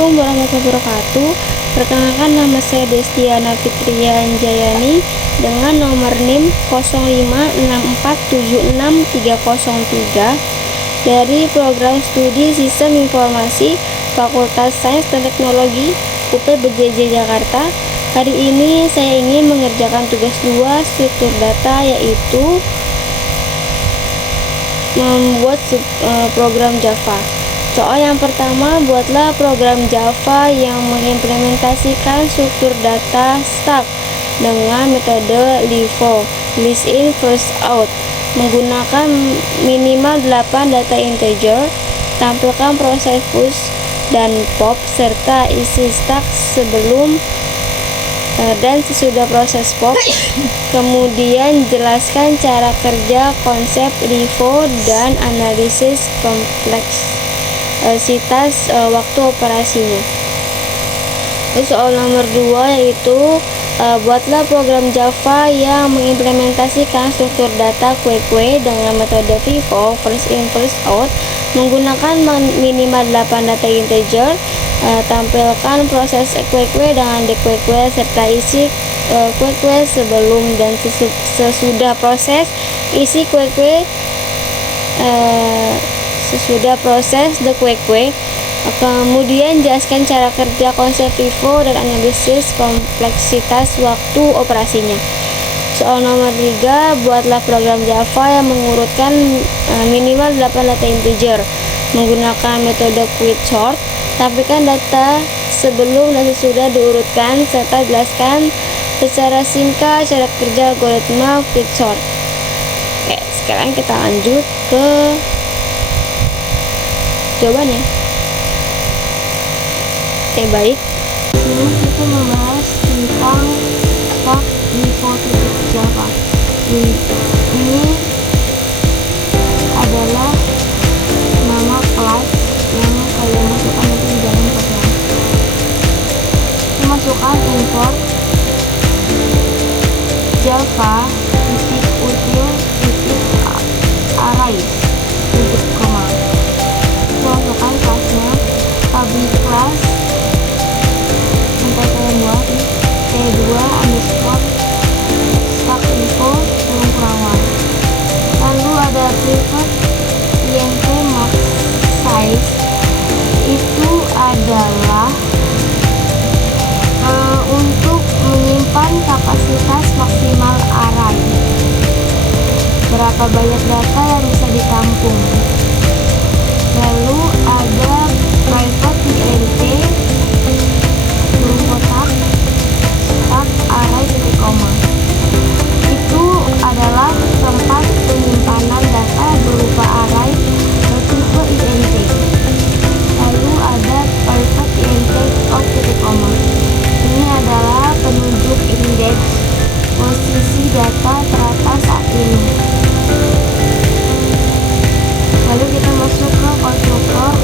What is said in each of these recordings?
Warahmatullahi wabarakatuh. Perkenalkan, nama saya Destiana Fitria Anjayani dengan nomor NIM 056476303 dari Program Studi Sistem Informasi Fakultas Sains dan Teknologi UP BJJ Jakarta. Hari ini saya ingin mengerjakan tugas 2 struktur data, yaitu membuat program Java. Soal yang pertama, buatlah program Java yang mengimplementasikan struktur data stack dengan metode LIFO, list in first out, menggunakan minimal 8 data integer. Tampilkan proses push dan pop serta isi stack sebelum dan sesudah proses pop. Kemudian jelaskan cara kerja konsep LIFO dan analisis kompleksitas waktu operasinya. Soal nomor 2 yaitu buatlah program Java yang mengimplementasikan struktur data kue-kue dengan metode FIFO, first in first out, menggunakan minimal 8 data integer. Tampilkan proses kue-kue dengan dekue-kue serta isi kue-kue sebelum dan sesudah proses isi kue-kue sesudah proses the kue-kue. Kemudian jelaskan cara kerja konsep FIFO dan analisis kompleksitas waktu operasinya. Soal nomor 3, buatlah program Java yang mengurutkan minimal 8 data integer menggunakan metode quicksort. Tampilkan data sebelum dan sesudah diurutkan serta jelaskan secara singkat cara kerja algoritma quicksort. Oke, sekarang kita lanjut ke jawabannya. Oke, baik. Ini kita membahas tentang stack LIFO Java. Ini adalah nama kelas yang kalian masukkan nanti di dalam program. Masukkan import Java arrays titik koma. Masukkan kelasnya public class yang kalian buat P2 underscore stack info kurung kurangan. Lalu ada private int max size, itu adalah untuk menyimpan kapasitas maksimal array, berapa banyak data yang bisa ditampung. Lalu ada private int kurung kotak stack array titik koma, itu adalah tempat penyimpanan data berupa array bertipe int. Lalu ada private int of titik koma, ini adalah penunjuk indeks posisi data teratas saat ini. Lalu kita masuk ke konstruktor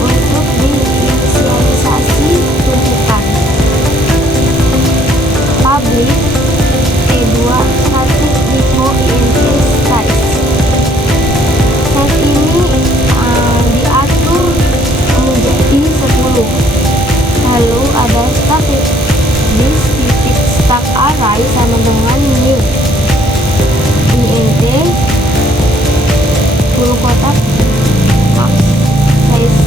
untuk diinisialisasi tuntutan. Public E21 LIFO int size. Size ini diatur menjadi 10. Lalu ada stack this titik stack array sama dengan new int kurung kotak max size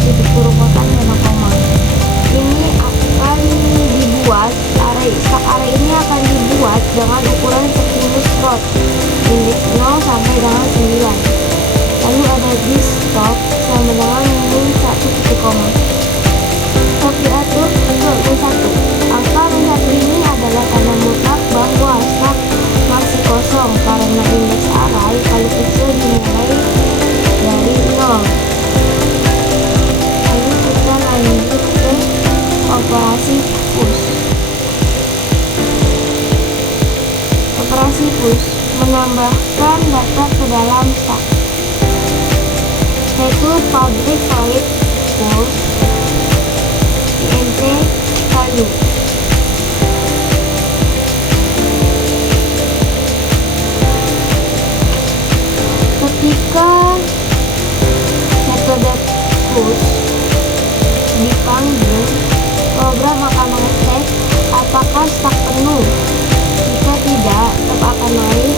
titik kurung kotak sama koma. Ini akan dibuat stack array ini akan dibuat dengan ukuran 10 slot, indeks 0 sampai dengan 9. Lalu ada this stop sama dengan min 1 titik koma. Stop diatur ke min 1. Angka min 1 ini adalah tanda mutlak bahwa stack masih kosong karena indeks array paling kecil dimulai dari 0. Lalu kita lanjut ke operasi push. Operasi push menambahkan data ke dalam stack, yaitu public void push int value. Ketika metode push dipanggil, program akan mengecek apakah stak penuh. Jika tidak, tetap akan naik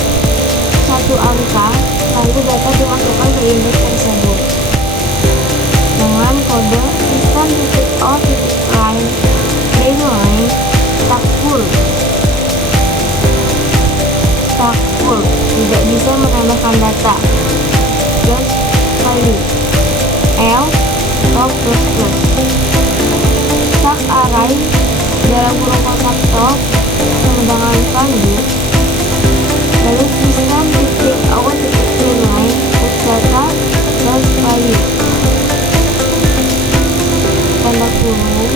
satu angka, lalu data dimasukkan ke indeks tersebut dengan kode system.out.line line stak full tidak bisa menambahkan data. Plus value L top plus stak array dalam kurung kotak top sama dengan value, lalu system.out.line push data plus value tanda kurung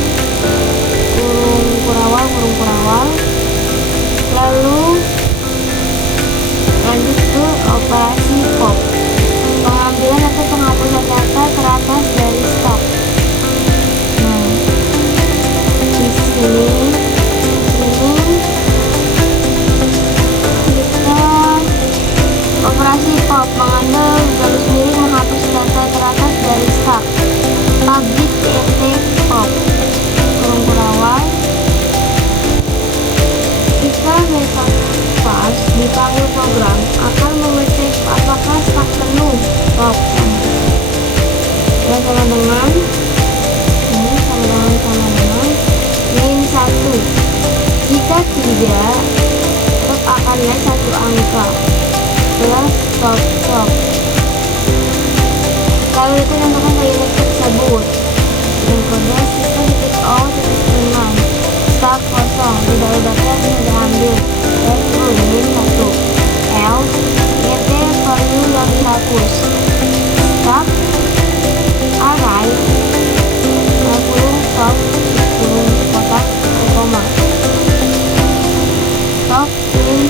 kurawal, lalu lanjut ke operasi pop, pengambilan atau penghapusan data teratas dari stak. Nah, di sini kita operasi pop mengambil garis miring menghapus data teratas dari stak. Public int pop kurung kurawal. Jika method pass dipanggil, program akan mengecek apakah stak penuh pop dan sama dengan min 1. Jika tidak, tetap akan naik satu angka plus top. Lalu ditentukan ke indeks tersebut dengan kode system.out.line stak kosong, tidak ada data yang bisa diambil. Min 1 L int value yang dihapus. Stak array kurung top kurung kotak koma top min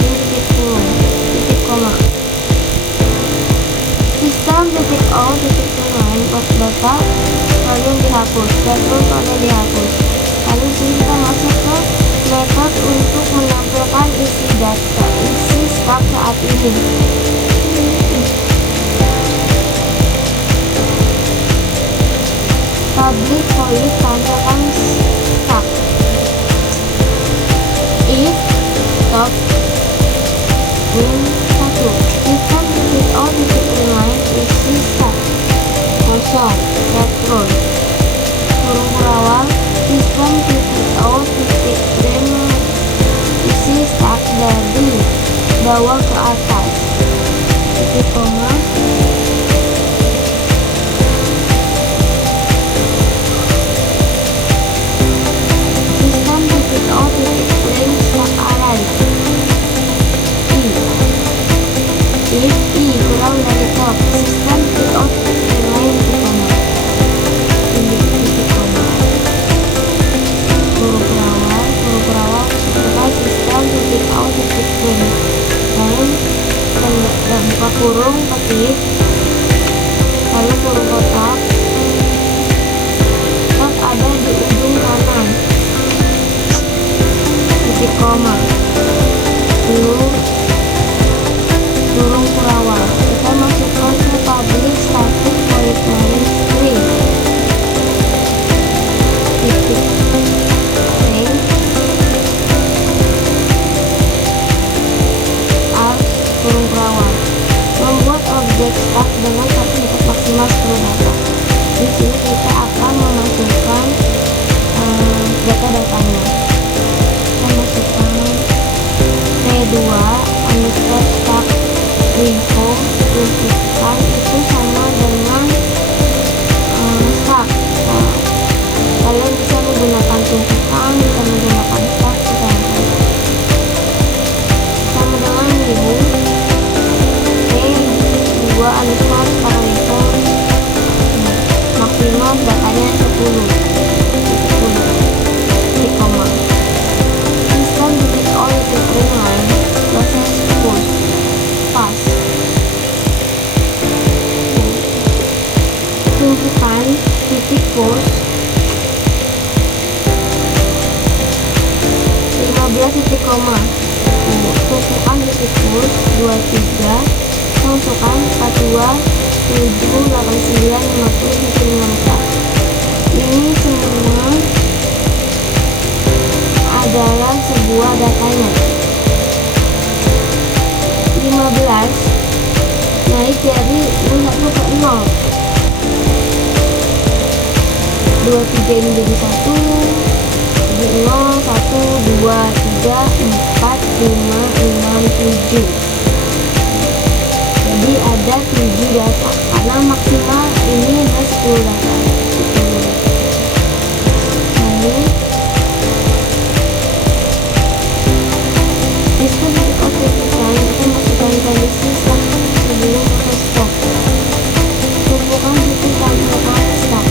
titik kurung titik koma system.out.line data volume dihapus, background pada dihapus. Lalu kita masuk ke metode untuk menampilkan isi stak saat ini. Public void tampilkan stak. If top min 1 system.out.line isi stak kosong background kurung kurawal system.out.line isi stak dari bawah ke atas titik koma system.out.line stak array if i kurang dari top system.out.line titik koma kurung kurawal setelah system.out.line dan buka kurung ketik, lalu kurung kotak tetap ada di ujung kanan titik koma, lalu kurung kurawal. Kita masukkan ke public static void main string titik string kurung kurawal. Membuat objek stak dengan satu titik maksimal 10 data. Di sini kita akan memasukkan data-datanya. Kita masukkan p2 underscore stak info, tunjukkan itu sama dengan stak. Nah, kalian bisa menggunakan tunjukkan, bisa menggunakan stak, sama dengan new p2 underscore stak info, maksimal datanya 10 titik koma. System.out.line proses push pass tunjukkan titik push 15 titik koma, tunjukkan titik push 23, tunjukkan 42 7 89 50 23 ini jadi 1, jadi 0, 1, 2, 3, 4, 5, 6, 7. Jadi ada 7 data karena maksimal ini ada 10 data. 10. Lalu sistem oke kita masukkan kondisi start sebelum proses stop. Tumpukan titik tampilkan start.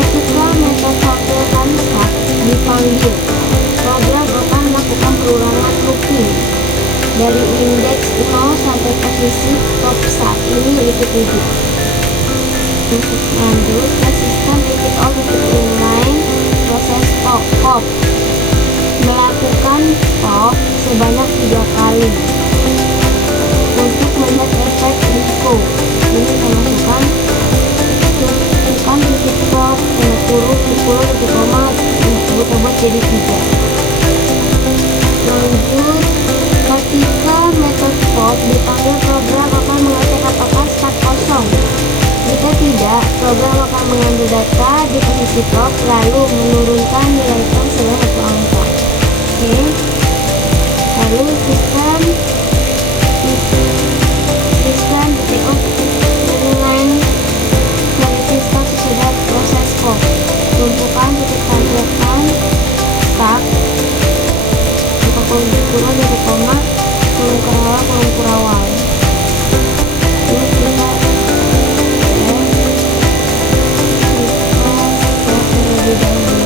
Ketika metode tampilkan start dipanggil, program akan melakukan perulangan looping dari indeks 0 sampai posisi top saat ini yaitu 7. Lanjut ke sistem titik off titik inline proses pop melakukan pop sebanyak 3 kali untuk melihat efek echo. Ini saya masukkan titik pop, tanda kurung, titik koma, buat jadi 3. Lanjut, ketika metode pop dipanggil, program akan mengecek apakah start kosong. Jika tidak, program akan mengambil data di posisi pop lalu menurunkan nilai pop sebanyak 1 angka. Oke. Lalu sistem titik off inline kondisi start sesudah proses pop. Tumpukan titik tampilkan start buka kurung titik koma kurung kurawal. Terus kita terlebih dahulu.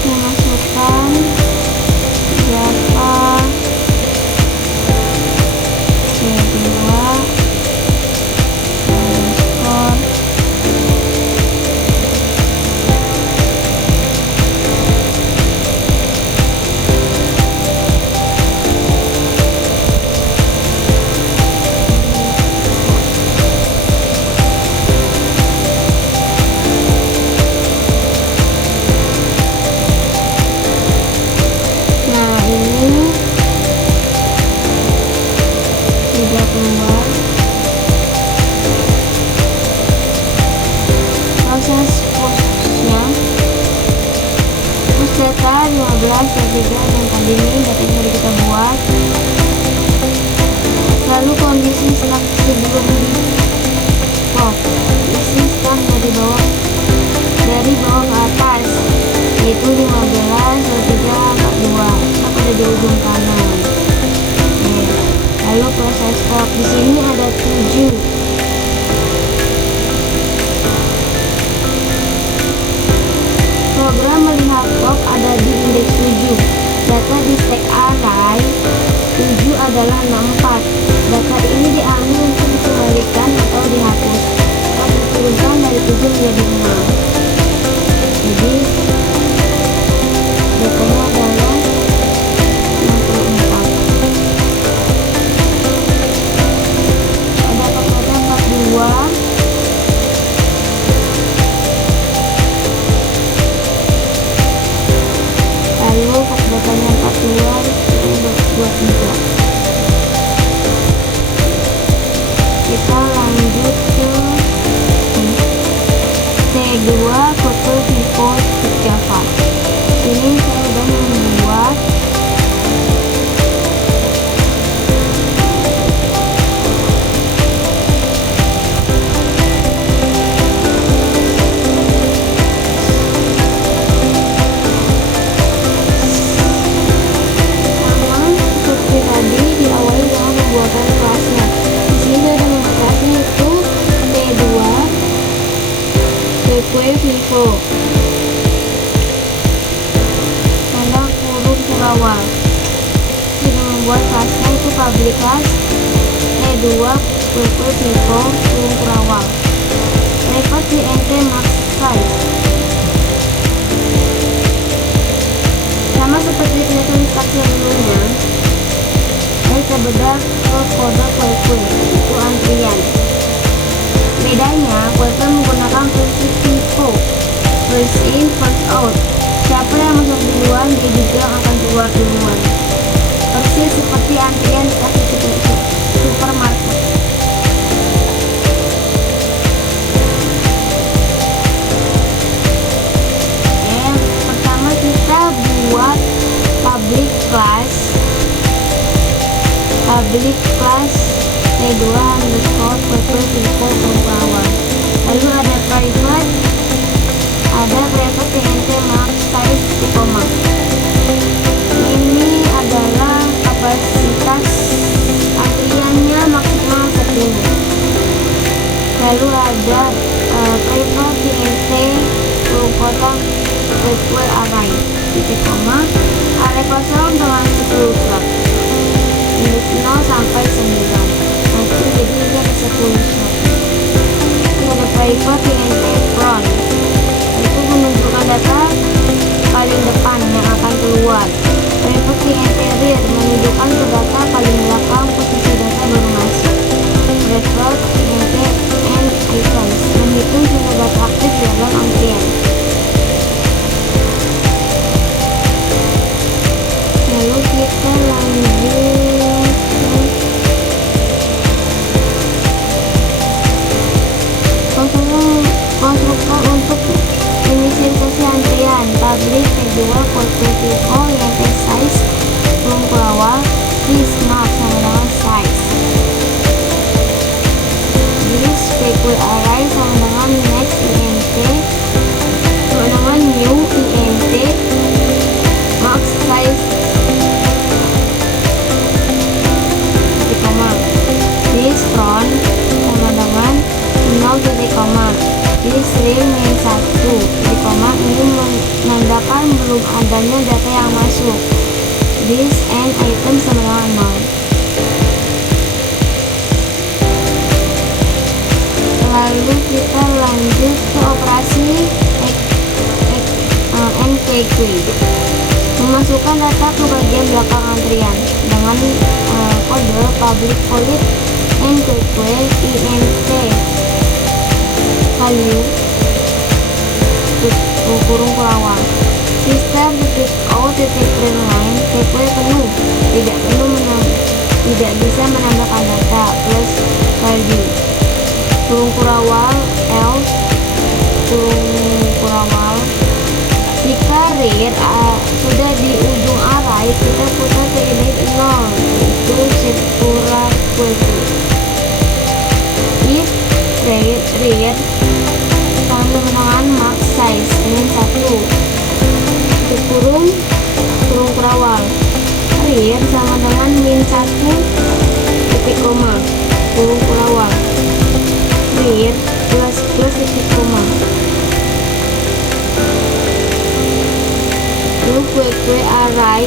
Memasukkan data kedua skor sudah keluar. Proses pushnya, push data 15 dan tadi ini data yang tadi kita buat. Lalu kondisi start sebelum di pop, isi start dari bawah ke atas, yaitu 15, 23, 42 pada di ujung kanan. Lalu proses pop di sini ada 7. Program melihat pop ada di indeks 7. Data di stack array 7 adalah 64. Data ini diambil untuk dikembalikan atau dihapus atau diturunkan dari 7 menjadi 6. Jadi datanya adalah 64. Lalu pas datanya 42 ini 23. Kita lanjut ke T2 Kotel Vivo Java. Ini saya sudah membuat Vivo tanda kurung Kurawal. Sudah membuat kelasnya itu public class E2 Vivo kurung Kurawal. Record di ente max size sama seperti metode instruksi sebelumnya. Kita bedah ke kode kue itu antrian. Bedanya, kue menggunakan first in first out. Siapa yang masuk duluan dia juga yang akan keluar duluan. Persis seperti antrian di kasih supermarket. Pertama kita buat public class T2 underscore purple people awal. Lalu ada private TNT max size di koma. Ini adalah kapasitas antriannya maksimal 10. Lalu ada private TNT kotak gateway array titik koma, array kosong dengan 10 slot, minus 0 sampai 9. Nanti jadi ini ada 10 slot. Ini ada private TNT front, itu menunjukkan data paling depan yang akan keluar. Private TNT rear menunjukkan ke data paling belakang posisi data baru masuk. Private TNT and items menghitung jumlah data aktif dalam antrian. Lalu kita lanjut konstruktor untuk inisialisasi antrian. Public T2 portfolio yang size belum awal this not sama dengan size. This gateway array sama dengan next int sama dengan new int max size titik koma. This front sama dengan 0 titik koma. This ring min 1 titik koma. Ini menandakan belum adanya data yang masuk. This and item sama dengan 0. Lalu kita lanjut ke operasi NQQ, memasukkan data ke bagian belakang antrian dengan kode public void NQQ int value kurung awal. Sistem print line QQ penuh, tidak bisa menambahkan data plus value. Kurung kurawal else kurung kurawal. Jika rear sudah di ujung array, kita putar ke index 0, itu sekurang kueku. If rear sama dengan max size min 1 kurung kurawal. Rear sama dengan min 1 titik koma kurung kurawal. Rear plus titik koma. Lalu kue array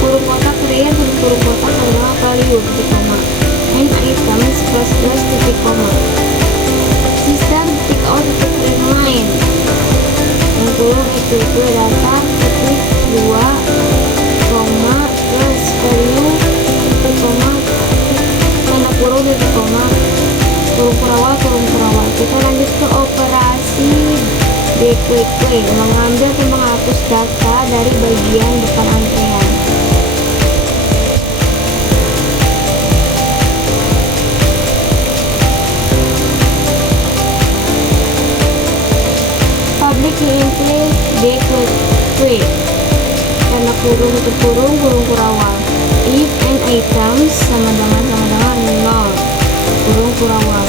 kurung kotak rear dan kurung kotak adalah value titik koma and items plus titik koma. Sistem titik out titik print line yang kurung itu data titik 2 koma plus value titik koma tanda kurung titik koma kurung kurawal. Kita lanjut ke operasi DQQ, mengambil dan menghapus data dari bagian depan antrian. Public int DQQ tanda kurung tutup kurung kurawal. If and items sama dengan 0 kurung kurawal.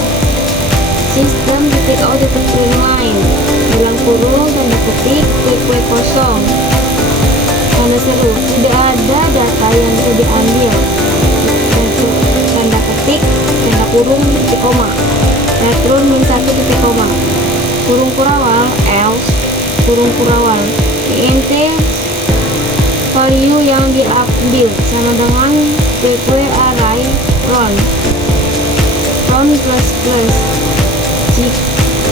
Sistem titik out titik print line dalam kurung tanda ketik kue kosong tanda seru, tidak ada data yang bisa diambil, tanda ketik tanda kurung titik koma retron min 1 titik koma kurung kurawal else kurung kurawal int value yang diambil sama dengan kue array front plus.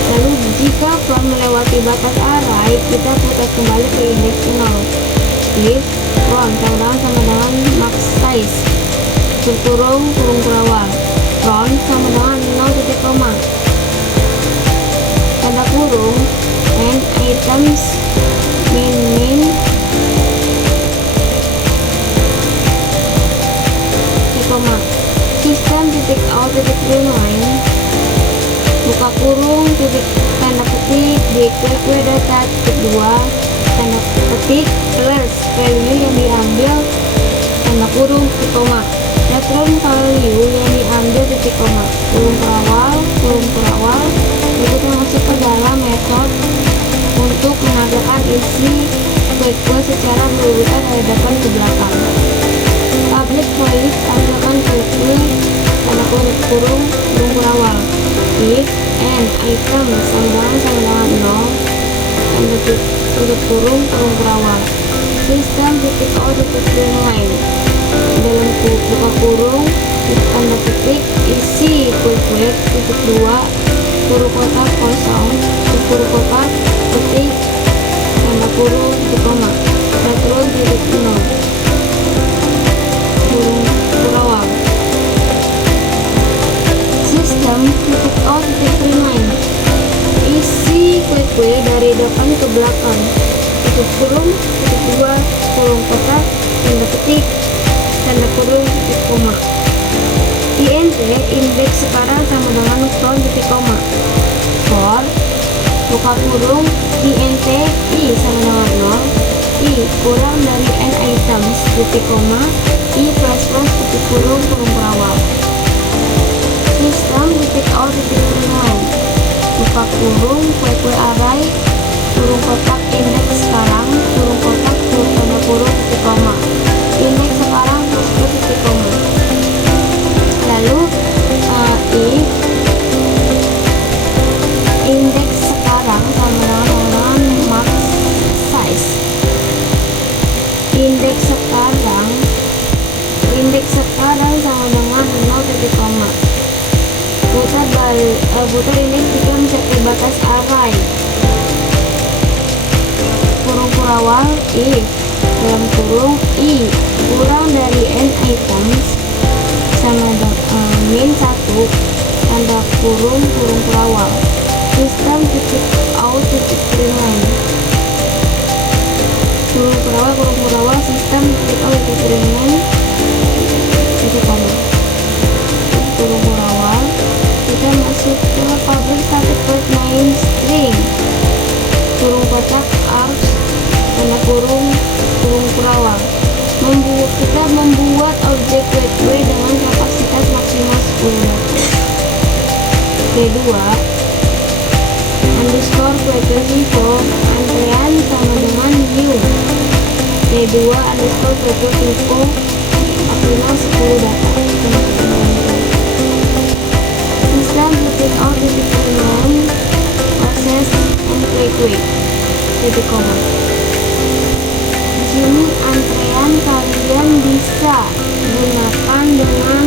Lalu jika front melewati batas array, kita putar kembali ke indeks 0. If front sama dengan max size kurung kurawal. front sama dengan 0 titik koma, tanda kurung, and items min titik koma, sistem titik out titik print line, buka kurung titik tanda petik di kue data titik 2 tanda petik plus value yang diambil tanda kurung titik koma, return value yang diambil titik koma, kurung terawal. Kita masuk ke dalam metode untuk menambahkan isi kue secara berurutan dari depan ke belakang. Public void tampilkan kue tanda kurung terawal. If and item sama dengan 0 tanda tutup kurung terawal. Sistem titik out titik print line, dalam buka kurung tanda petik isi kue titik 2 kurung kotak kosong kurung kotak petik tanda kurung titik koma, return titik 0 kurung terawal. Sistem titik out titik print line, isi kue dari depan ke belakang, tutup kurung titik 2 kurung kotak tanda petik tanda kurung titik koma. int indeks sekarang sama dengan front titik koma. For buka kurung int I sama dengan 0, I kurang dari n items titik koma, I plus titik kurung terawal. Sistem titik out titik print line, buka kurung kue array kurung kotak indeks sekarang kurung kotak tanda kurung titik koma, indeks sekarang plus titik koma. Lalu if indeks sekarang sama dengan max size, indeks sekarang sama dengan 0 titik koma. Putar indeks jika mencapai batas array. Kurung terawal if dalam kurung I kurang dari n items sama min 1 tanda kurung terawal. Sistem titik out titik print line, kurung terawal sistem titik out titik print line titik koma, kurung terawal. Kita masuk ke public static void main string, kurung kotak args tanda kurung terawal. Kita membuat objek kue dengan kapasitas maksimal 10. Kedua, underscore kue info antrean sama dengan new. Kedua underscore kue info maksimal 10 data. Sistem titik out titik print proses and kue titik koma. Di sini antrean kalian bisa gunakan dengan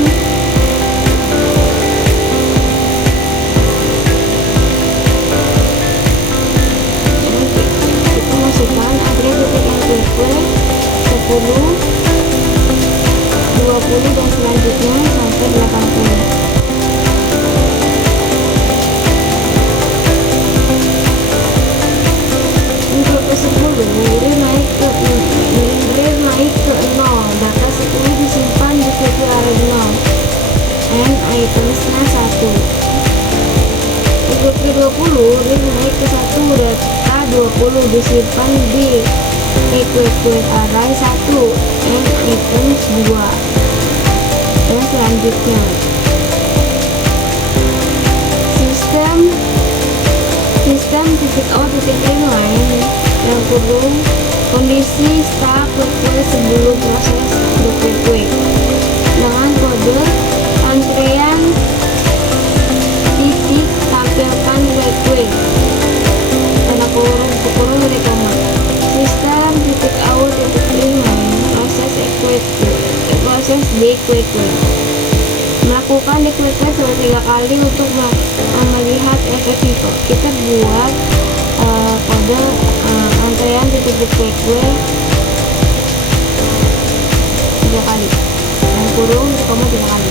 kita masukkan antrean titik kue 10, 20 dan selanjutnya sampai 80. Untuk ke 10 naik ke 0, data 10 disimpan di kue array 0 and itemsnya 1. Untuk ke 20 naik ke 1, data 20 disimpan di kue array 1 and items 2 dan selanjutnya. Sistem titik out titik print line yang kurung kondisi start kue sebelum proses kue dengan kode antrean titik tampilkan kue tanda kurung titik koma. Sistem titik out titik print line proses di kue melakukan di kue selama 3 kali untuk melihat efek pivot. Kita buat kode antrean titik kue 3 kali dan kurung koma 3 kali.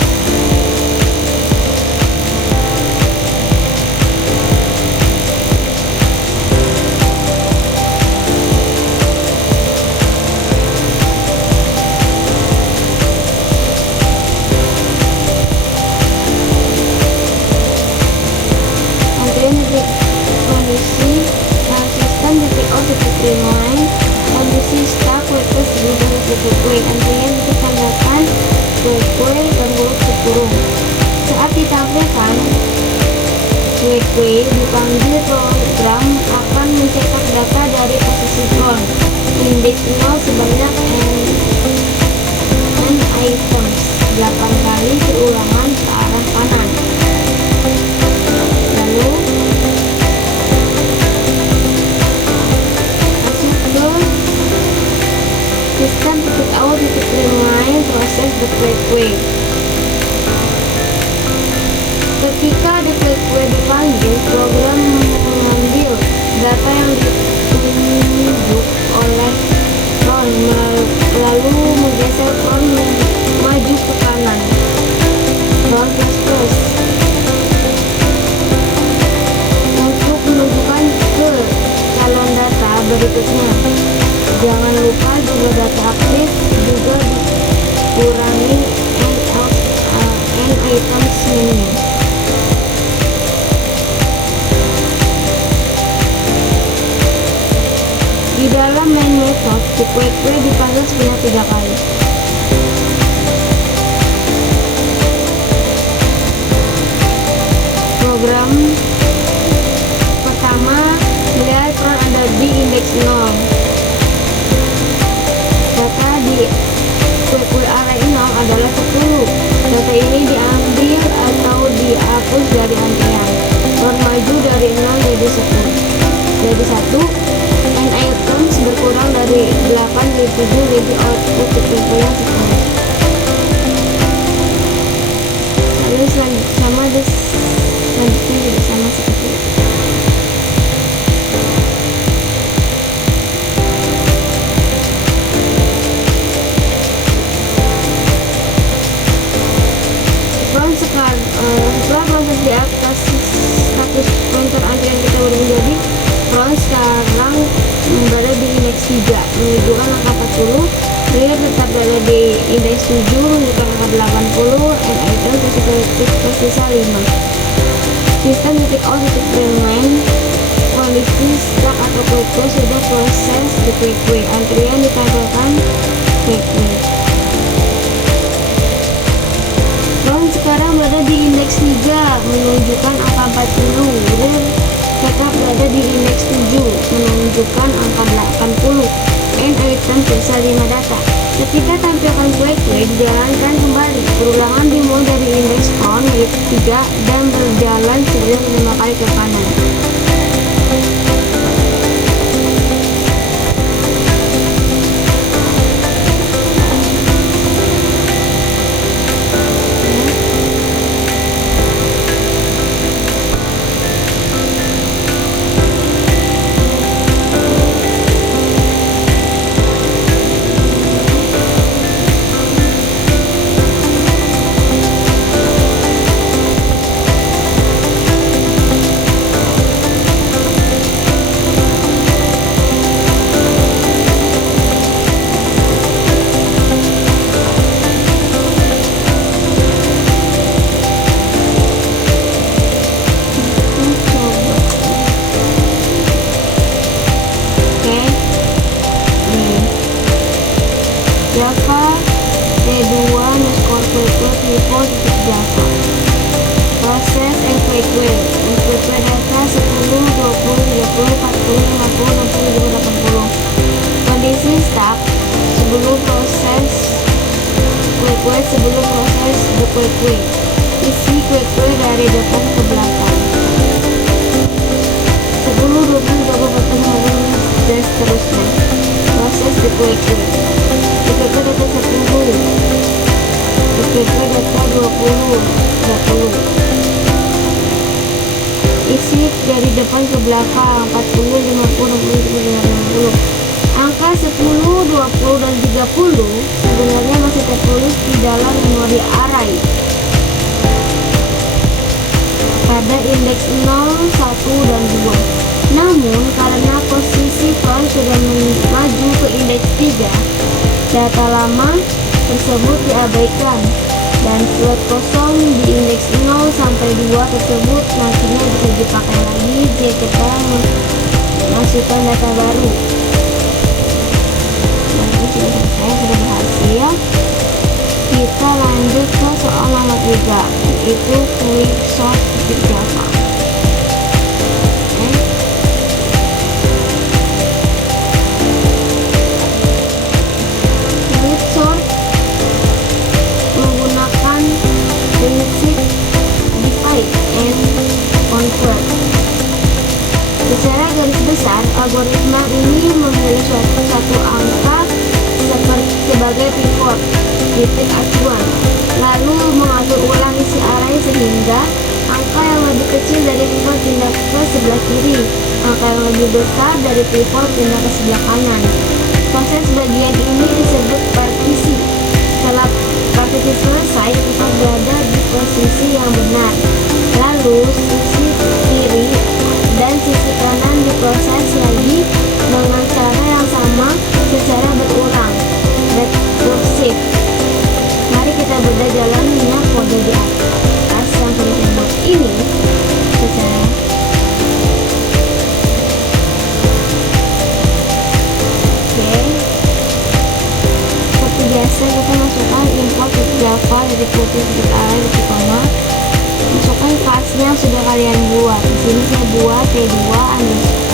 kurung. Saat ditampilkan, kue dipanggil program akan mencetak data dari posisi front indeks 0 sebanyak n items 8 kali berulangan ke arah kanan. Lalu masuk ke sistem out remind proses the kue. Ketika the kue dipanggil, program mengambil data yang ditunjuk oleh front lalu menggeser front maju ke kanan. Front plus untuk menunjukkan ke calon data berikutnya. Jangan lupa juga data aktif juga dikurangi n items menu. Di dalam main method, kue dipanggil sebanyak 3 kali. Program pertama melihat front ada di indeks 0. Data di kue array 0 adalah 10. Data ini diambil atau dihapus dari antrian. Front maju dari 0 jadi 10. Jadi 1. N items berkurang dari 8 jadi 7, jadi output kue yang 10. Lalu sama selanjutnya sama seperti itu. Setelah proses di atas status pointer antrian kita baru menjadi front sekarang berada di indeks 3 menunjukkan angka 40, rear tetap berada di indeks 7 menunjukkan angka 80, and item tersisa 5. Sistem titik out titik remind kondisi stuck atau kue sudah proses di kue antrian ditampilkan kue. Front sekarang berada di indeks 3 menunjukkan angka 40, rear tetap berada di indeks 7 menunjukkan angka 80, n item tersisa 5 data. Ketika tampilkan kue dijalankan kembali, perulangan dimulai dari indeks front yaitu 3 dan berjalan sebanyak 5 kali ke kanan. Java T2 underscore kue Java proses kue data 10, 20, 30, 40, 50, 60, 80. Kondisi stuck sebelum proses the kue. Isi kue dari depan ke belakang 10, 20, 30, 40, 50 dan seterusnya. Proses the kue data 10, data 20. Isi dari depan ke belakang 40, 50, 60, 50. Angka 10, 20, dan 30 sebenarnya masih tertulis di dalam memori array pada indeks 0, 1, dan 2. Namun karena posisi front sudah maju ke indeks 3, data lama tersebut diabaikan dan slot kosong di indeks 0 sampai 2 tersebut nantinya bisa dipakai lagi jika kita masukkan data baru. Nah, ini sudah selesai, sudah berhasil. kita lanjut ke soal nomor 3, yaitu quicksort di Java. Oke. Quicksort menggunakan prinsip divide and convert. Secara garis besar, algoritma ini memilih suatu angka sebagai pivot titik acuan, lalu mengatur ulang isi array sehingga angka yang lebih kecil dari pivot pindah ke sebelah kiri, angka yang lebih besar dari pivot pindah ke sebelah kanan. Proses bagian ini disebut partisi. Setelah partisi selesai, pivot berada di posisi yang benar, lalu sisi kiri dan sisi kanan diproses lagi dengan cara yang sama secara berulang, rekursif. Mari kita bedah jalannya kode di atas yang sudah saya buat ini secara seperti biasa. Kita masukkan import Java dari putih array dari koma, masukkan kelasnya yang sudah kalian buat. Di sini saya buat t2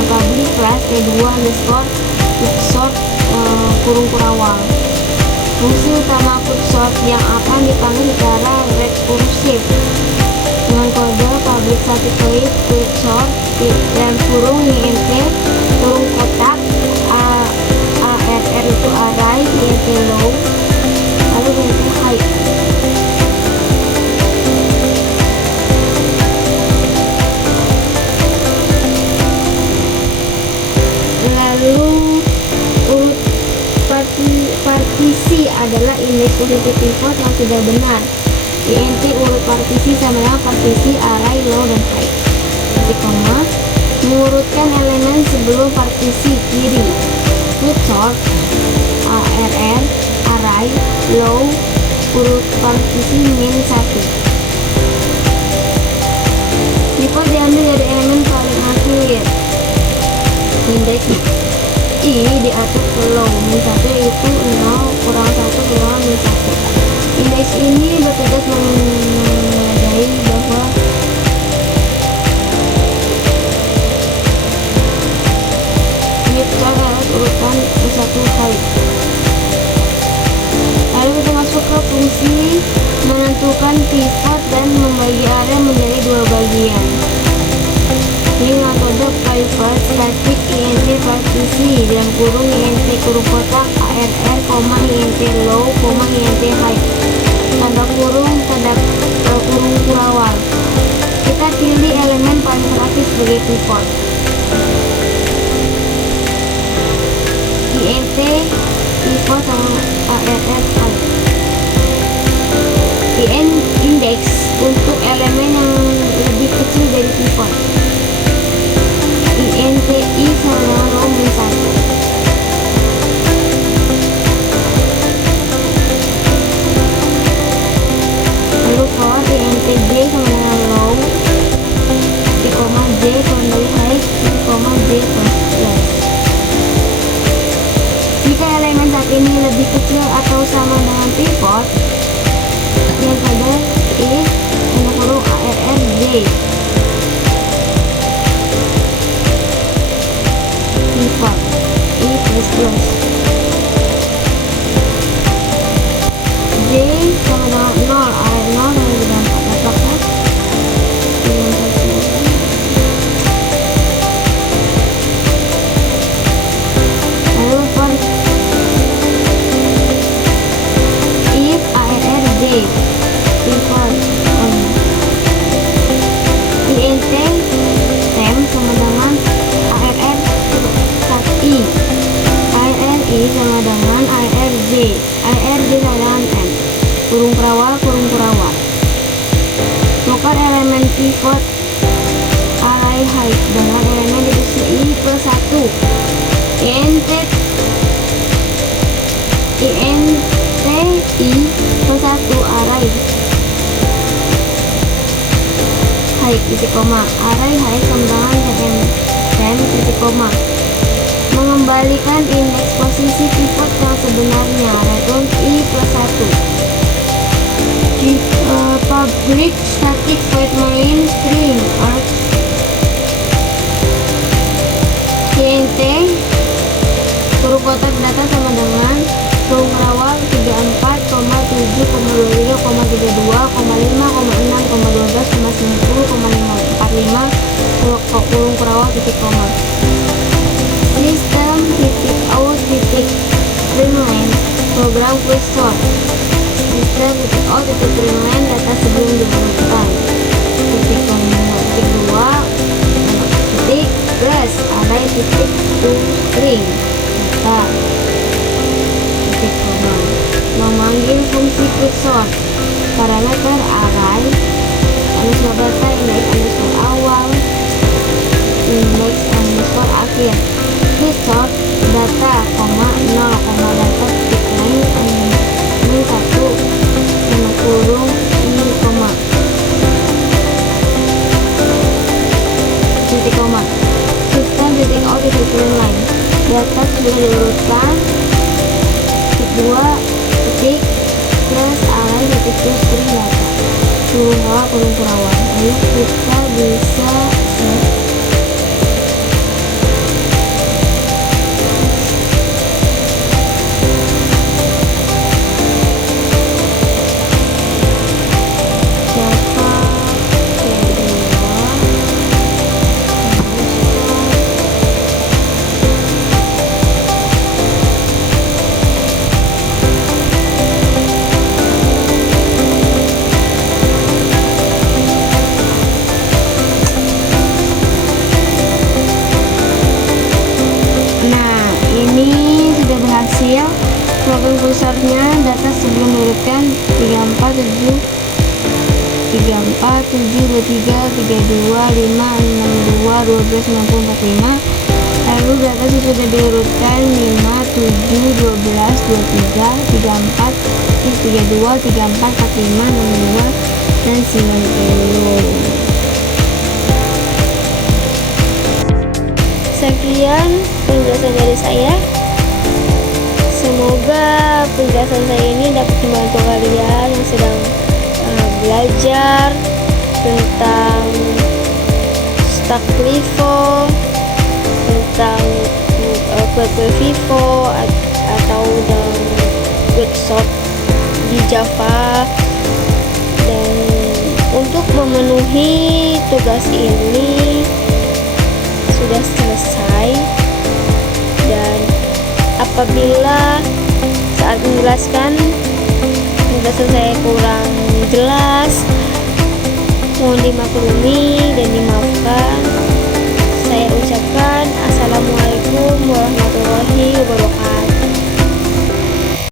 public class t2 underscore quicksort kurung kurawang. Fungsi utama quicksort yang akan dipanggil secara rekursif dengan kode public static void quicksort dan kurung int kurung kotak arr itu array int low lalu int height. Lalu urut partisi adalah indeks posisi pivot yang sudah benar. int urut partisi sama dengan partisi array low dan high. Titik koma, mengurutkan elemen sebelum partisi kiri. Quicksort arr array low urut partisi min 1. Pivot diambil dari elemen paling akhir. Indeks I diatur ke low min 1, yaitu 0 kurang 1 kurang min 1. Indeks ini bertugas menandai bahwa quicksort harus urutan ke 1 kali. Lalu kita masuk ke fungsi menentukan pivot dan membagi area menjadi dua bagian. Ini metode pivot static int partisi dalam kurung int kurung kotak arr, int low, int height, tanda kurung kurung kurawal. Kita pilih elemen paling terakhir sebagai pivot. int pivot sama arr height. Indeks untuk elemen yang lebih kecil dari pivot. int I sama dengan low min 1. Lalu for int j sama dengan low, di koma j kembali height, di koma j plus. Jika elemen saat ini lebih kecil atau sama dengan pivot, yang pada is tanda kurung arr j. Pivot I plus plus J sama dengan 0, array 0 dan dengan 4 apakah dengan lalu for if arr j pivot int temp sama dengan arr I sama dengan arrj sama dengan n kurung kurawal tukar elemen pivot array height dengan elemen diisi I plus 1 int I plus 1 array height titik koma array height sama dengan temp titik koma. Mengembalikan indeks posisi pivot yang sebenarnya, return I plus 1. Public Static Void Main String Arch INT kurung kotak data sama dengan kurung rawal 34,7,23,32,5,6,12,9,10,545 kurung rawal titik koma. Sistem titik out titik streamline program quick sort. Sistem titik out titik streamline data sebelum dimasukkan. Titik koma titik 2 titik plus array titik to string data titik koma. Memanggil fungsi quicksort. Parameter array underscore data index underscore awal index underscore akhir. Quicksort data koma 0 koma data titik lain min 1 kurung i koma titik koma. Sistem titik out titik streamline data sudah diurutkan titik 2 titik plus array titik to string data kurung rawal. Lalu kita bisa set data ini sudah berhasil. Program kursornya data sebelum diurutkan 347 23 32 5 62 12 60 45. Lalu data sudah diurutkan 5 7 12 23 34 32 34 45 62 dan 90. Sekian penjelasan dari saya. Semoga penjelasan saya ini dapat membantu kalian yang sedang belajar tentang stack FIFO, tentang kue-kue FIFO atau quicksort di Java. Dan untuk memenuhi tugas ini sudah selesai, dan apabila saat menjelaskan penjelasan saya kurang jelas, mohon dimaklumi dan dimaafkan. Saya ucapkan assalamualaikum warahmatullahi wabarakatuh.